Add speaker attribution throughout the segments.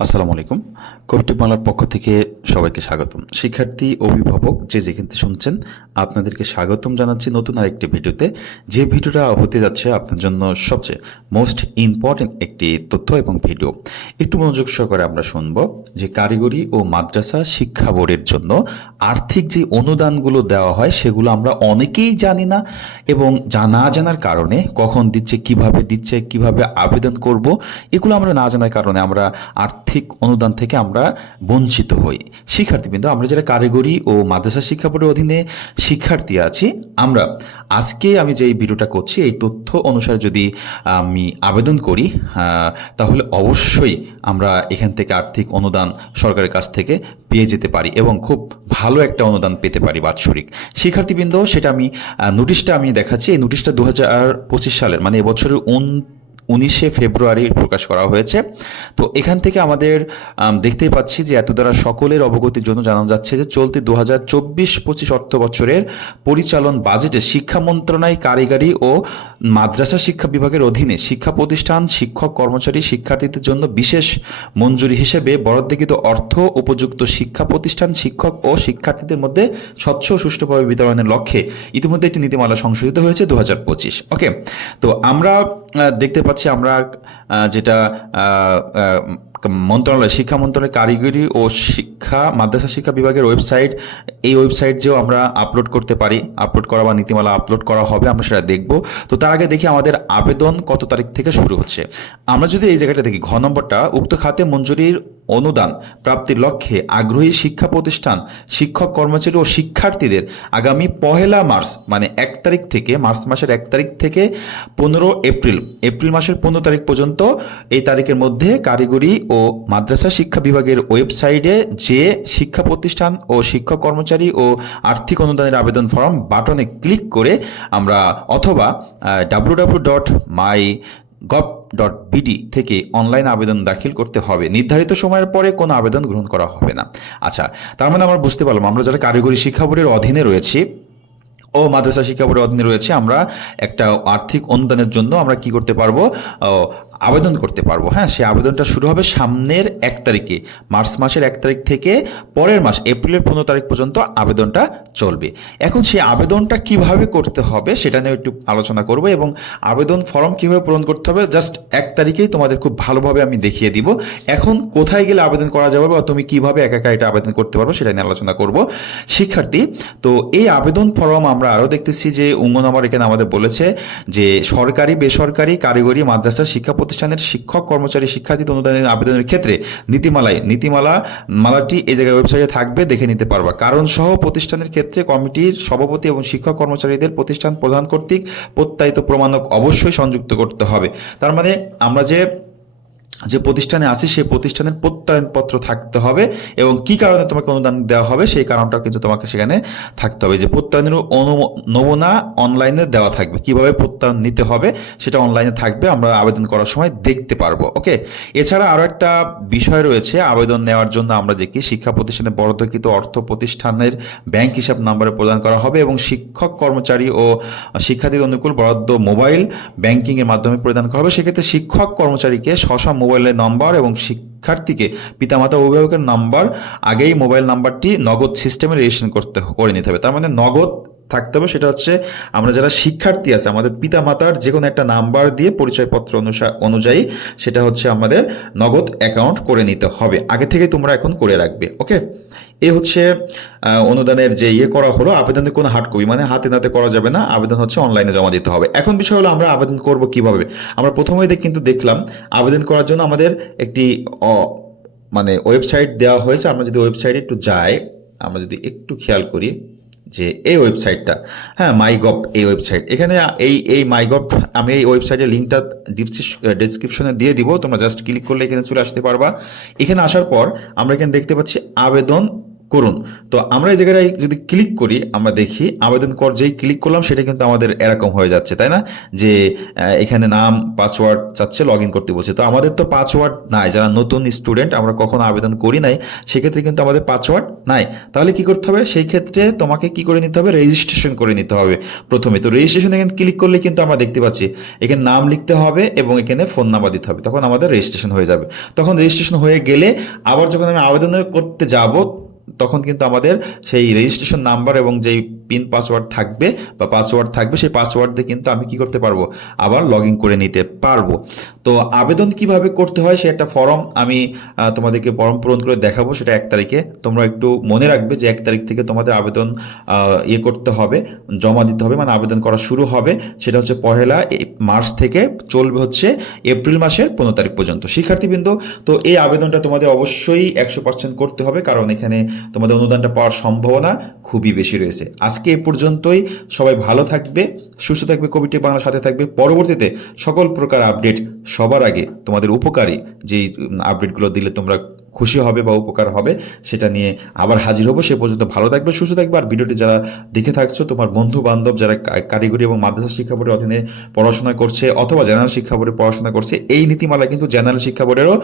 Speaker 1: আসসালামু আলাইকুম। কবিটিমালার পক্ষ থেকে সবাইকে স্বাগতম। শিক্ষার্থী, অভিভাবক যে যেখানে শুনছেন, আপনাদেরকে স্বাগতম জানাচ্ছি নতুন আরেকটি ভিডিওতে। যে ভিডিওটা হতে যাচ্ছে আপনার জন্য সবচেয়ে মোস্ট ইম্পর্টেন্ট একটি তথ্য এবং ভিডিও। একটু মনোযোগ সহকারে আমরা শুনব যে কারিগরি ও মাদ্রাসা শিক্ষা বোর্ডের জন্য আর্থিক যে অনুদানগুলো দেওয়া হয়, সেগুলো আমরা অনেকেই জানি না এবং জানা জানার কারণে কখন দিচ্ছে, কীভাবে দিচ্ছে, কীভাবে আবেদন করব, এগুলো আমরা না জানার কারণে আমরা আর্থিক অনুদান থেকে আমরা বঞ্চিত হই। শিক্ষার্থীবৃন্দ, আমরা যারা কারিগরি ও মাদ্রাসা শিক্ষা বোর্ডের অধীনে শিক্ষার্থী আছি, আমরা আজকে আমি যে ভিডিওটা করছি, এই তথ্য অনুসারে যদি আমি আবেদন করি তাহলে অবশ্যই আমরা এখান থেকে আর্থিক অনুদান সরকারের কাছ থেকে পেয়ে যেতে পারি এবং খুব ভালো একটা অনুদান পেতে পারি বাৎসরিক। শিক্ষার্থীবৃন্দ, সেটা আমি নোটিশটা আমি দেখাচ্ছি। এই নোটিশটা দু হাজার পঁচিশ সালের মানে এবছরের উন উনিশে ফেব্রুয়ারি প্রকাশ করা হয়েছে। তো এখান থেকে আমাদের দেখতেই পাচ্ছি যে এত দ্বারা সকলের অবগতির জন্য জানানো যাচ্ছে যে চলতি দু হাজার চব্বিশ পঁচিশ অর্থ বছরের পরিচালন বাজেটে শিক্ষা মন্ত্রণালয় কারিগরি ও মাদ্রাসা শিক্ষা বিভাগের অধীনে শিক্ষা প্রতিষ্ঠান, শিক্ষক, কর্মচারী, শিক্ষার্থীদের জন্য বিশেষ মঞ্জুরি হিসেবে বরাদ্দকৃত অর্থ, উপযুক্ত শিক্ষা প্রতিষ্ঠান, শিক্ষক ও শিক্ষার্থীদের মধ্যে স্বচ্ছ ও সুষ্ঠুভাবে বিতরণের লক্ষ্যে ইতিমধ্যে একটি নীতিমালা সংশোধিত হয়েছে দু হাজার পঁচিশ। ওকে, তো আমরা দেখতে পাচ্ছি আমরা যেটা মন্ত্রণালয়, শিক্ষা মন্ত্রণালয় কারিগরি ও শিক্ষা, মাদ্রাসা শিক্ষা বিভাগের ওয়েবসাইট, এই ওয়েবসাইট যেও আমরা আপলোড করতে পারি। আপলোড করা বা নীতিমালা আপলোড করা হবে, আমরা সেটা দেখব। তো তার আগে দেখি আমাদের আবেদন কত তারিখ থেকে শুরু হচ্ছে। আমরা যদি এই জায়গাটা দেখি, ঘ নম্বরটা, উক্ত খাতে মঞ্জুরির অনুদান প্রাপ্তির লক্ষ্যে আগ্রহী শিক্ষা প্রতিষ্ঠান, শিক্ষক কর্মচারী ও শিক্ষার্থীদের আগামী পহেলা মার্চ মানে এক তারিখ থেকে, মার্চ মাসের এক তারিখ থেকে পনেরো এপ্রিল এপ্রিল মাসের পনেরো তারিখ পর্যন্ত এই তারিখের মধ্যে কারিগরি ও মাদ্রাসা শিক্ষা বিভাগের ওয়েবসাইটে যে শিক্ষা প্রতিষ্ঠান ও শিক্ষক কর্মচারী ও আর্থিক অনুদানের আবেদন ফর্ম বাটনে ক্লিক করে আমরা অথবা W W dot my gov dot BD থেকে অনলাইন আবেদন দাখিল করতে হবে। নির্ধারিত সময়ের পরে কোনো আবেদন গ্রহণ করা হবে না। আচ্ছা তার মানে আমরা বুঝতে পারলাম আমরা যারা কারিগরি শিক্ষা বোর্ডের অধীনে রয়েছি ও মাদ্রাসা শিক্ষা বোর্ডের অধীনে রয়েছে আমরা একটা আর্থিক অনুদানের জন্য আমরা কি করতে পারব? ও, আবেদন করতে পারব। হ্যাঁ সেই আবেদনটা শুরু হবে সামনের এক তারিখে। মার্চ মাসের এক তারিখ থেকে পরের মাস, এপ্রিলের পনেরো তারিখ পর্যন্ত আবেদনটা চলবে। এখন সেই আবেদনটা কীভাবে করতে হবে সেটা নিয়ে একটু আলোচনা করব এবং আবেদন ফর্ম কীভাবে পূরণ করতে হবে জাস্ট এক তারিখেই তোমাদের খুব ভালোভাবে আমি দেখিয়ে দিব। এখন কোথায় গেলে আবেদন করা যাবে বা তুমি কীভাবে একা একা এটা আবেদন করতে পারব সেটা নিয়ে আলোচনা করব। শিক্ষার্থী, তো এই আবেদন ফর্ম আমরা আরও দেখতেছি যে অঙ্গ নম্বর এখানে আমাদের বলেছে যে সরকারি বেসরকারি কারিগরি মাদ্রাসা শিক্ষা প্রতিষ্ঠানের শিক্ষক, কর্মচারী শিক্ষার্থী অনুদানের আবেদনের ক্ষেত্রে নীতিমালায়, নীতিমালা মালাটি এই জায়গায় ওয়েবসাইটে থাকবে, দেখে নিতে পারবা। কারণ সহ প্রতিষ্ঠানের ক্ষেত্রে কমিটির সভাপতি এবং শিক্ষক কর্মচারীদের প্রতিষ্ঠান প্রধান কর্তৃক প্রত্যায়িত প্রমাণক অবশ্যই সংযুক্ত করতে হবে। তার মানে আমরা যে যে প্রতিষ্ঠানে আছি, সেই প্রতিষ্ঠানের প্রত্যয়নপত্র থাকতে হবে এবং কি কারণে তোমাকে অনুদান দেওয়া হবে, সেই কারণটাও কিন্তু তোমাকে সেখানে থাকতে হবে। যে প্রত্যয়নের নমুনা অনলাইনে দেওয়া থাকবে। কীভাবে প্রত্যয়ন নিতে হবে, সেটা অনলাইনে থাকবে, আমরা আবেদন করার সময় দেখতে পারব, ওকে? এছাড়া আরও একটা বিষয় রয়েছে, আবেদন নেওয়ার জন্য আমরা দেখি, শিক্ষা প্রতিষ্ঠানে বরাদ্দকৃত অর্থ প্রতিষ্ঠানের ব্যাংক হিসাব নাম্বারে প্রদান করা হবে এবং শিক্ষক, কর্মচারী ও শিক্ষার্থীদের অনুকূল বরাদ্দ মোবাইল ব্যাংকিংয়ের মাধ্যমে প্রদান করা হবে। সেক্ষেত্রে শিক্ষক, কর্মচারীকে স্ব মোবাইলের নাম্বার এবং শিক্ষার্থীকে পিতামাতা অভিভাবকের নাম্বার, আগেই মোবাইল নাম্বারটি নগদ সিস্টেমে রেজিস্ট্রেশন করতে, করে নিতে হবে। তার মানে নগদ থাকতে হবে, সেটা হচ্ছে আমরা যারা শিক্ষার্থী আছে, আমাদের পিতামাতার যে কোনো একটা নাম্বার দিয়ে পরিচয়পত্র অনুসা- অনুযায়ী সেটা হচ্ছে আমাদের নগদ অ্যাকাউন্ট করে নিতে হবে। আগে থেকে তোমরা এখন করে রাখবে ওকে এ হচ্ছে অনুদানের যে ইয়ে করা হলো, আবেদনের কোনো হার্ড কপি মানে হাতে নাতে করা যাবে না, আবেদন হচ্ছে অনলাইনে জমা দিতে হবে। এখন বিষয় হলো আমরা আবেদন করব কীভাবে? আমরা প্রথমেই কিন্তু দেখলাম, আবেদন করার জন্য আমাদের একটি মানে ওয়েবসাইট দেওয়া হয়েছে। আমরা যদি ওয়েবসাইটে একটু যাই, আমরা যদি একটু খেয়াল করি যে এই ওয়েবসাইটটা হ্যাঁ মাইগভ এই ওয়েবসাইট এখানে এই এই মাইগভ আমি এই ওয়েবসাইটের লিঙ্কটা ডিসক্রিপশনে দিয়ে দিব। তোমরা জাস্ট ক্লিক করলে এখানে চলে আসতে পারবা। এখানে আসার পর আমরা এখানে দেখতে পাচ্ছি আবেদন করুন। তো আমরা এই জায়গায় যদি ক্লিক করি, আমরা দেখি আবেদন কর যেই ক্লিক করলাম, সেটা কিন্তু আমাদের এরকম হয়ে যাচ্ছে, তাই না? যে এখানে নাম পাসওয়ার্ড চাচ্ছে লগ ইন করতে বলছে। তো আমাদের তো পাসওয়ার্ড নাই। যারা নতুন স্টুডেন্ট আমরা কখনো আবেদন করি নাই, সেক্ষেত্রে কিন্তু আমাদের পাসওয়ার্ড নাই। তাহলে কি করতে হবে? সেই ক্ষেত্রে তোমাকে কি করে নিতে হবে? রেজিস্ট্রেশন করে নিতে হবে প্রথমে। তো রেজিস্ট্রেশন এখানে ক্লিক করলে কিন্তু আমরা দেখতে পাচ্ছি, এখানে নাম লিখতে হবে এবং এখানে ফোন নাম্বার দিতে হবে। তখন আমাদের রেজিস্ট্রেশন হয়ে যাবে। তখন রেজিস্ট্রেশন হয়ে গেলে আবার যখন আমি আবেদন করতে যাব তখন কিন্তু আমাদের সেই রেজিস্ট্রেশন নাম্বার এবং যেই পিন পাসওয়ার্ড থাকবে বা পাসওয়ার্ড থাকবে, সেই পাসওয়ার্ড দিয়ে কিন্তু আমি কি করতে পারব? আবার লগ করে নিতে পারব। তো আবেদন কীভাবে করতে হয়? সে একটা ফর্ম আমি তোমাদেরকে ফর্ম পূরণ করে দেখাবো, সেটা এক তারিখে। তোমরা একটু মনে রাখবে যে এক তারিখ থেকে তোমাদের আবেদন ইয়ে করতে হবে, জমা দিতে হবে মানে আবেদন করা শুরু হবে। সেটা হচ্ছে পহেলা মার্চ থেকে চলবে হচ্ছে এপ্রিল মাসের পনেরো তারিখ পর্যন্ত। শিক্ষার্থীবৃন্দ, তো এই আবেদনটা তোমাদের অবশ্যই একশো পার্সেন্ট করতে হবে, কারণ এখানে তোমাদের অনুদানটা পাওয়ার সম্ভাবনা খুবই বেশি রয়েছে। আজকে এ পর্যন্তই। সবাই ভালো থাকবে, সুস্থ থাকবে কবিটি বাংলার সাথে থাকবে। পরবর্তীতে সকল প্রকার আপডেট সবার আগে তোমাদের উপকারী যেই আপডেটগুলো দিলে তোমরা খুশি হবে বা উপকার হবে, সেটা নিয়ে আবার হাজির হব। সে পর্যন্ত ভালো থাকবে, সুস্থ থাকবে। আর ভিডিওটি যারা দেখে থাকছো, তোমার বন্ধু বান্ধব যারা কারিগরি এবং মাদ্রাসা শিক্ষা বোর্ডের অধীনে পড়াশোনা করছে অথবা জেনারেল শিক্ষা বোর্ডে পড়াশোনা করছে, এই নীতিমালা কিন্তু জেনারেল শিক্ষা বোর্ডেরও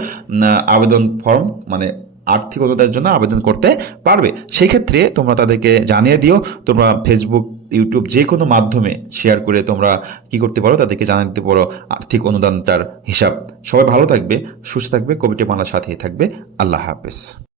Speaker 1: আবেদন ফর্ম মানে আর্থিক অনুদানের জন্য আবেদন করতে পারবে। সেই ক্ষেত্রে তোমরা তাদেরকে জানিয়ে দিও। তোমরা ফেসবুক ইউটিউব যে কোনো মাধ্যমে শেয়ার করে তোমরা কি করতে পারো, তাদেরকে জানিয়ে দিতে পারো আর্থিক অনুদানটার হিসাব। সবাই ভালো থাকবে, সুস্থ থাকবে কবিটি বাংলার সাথেই থাকবে। আল্লাহ হাফেজ।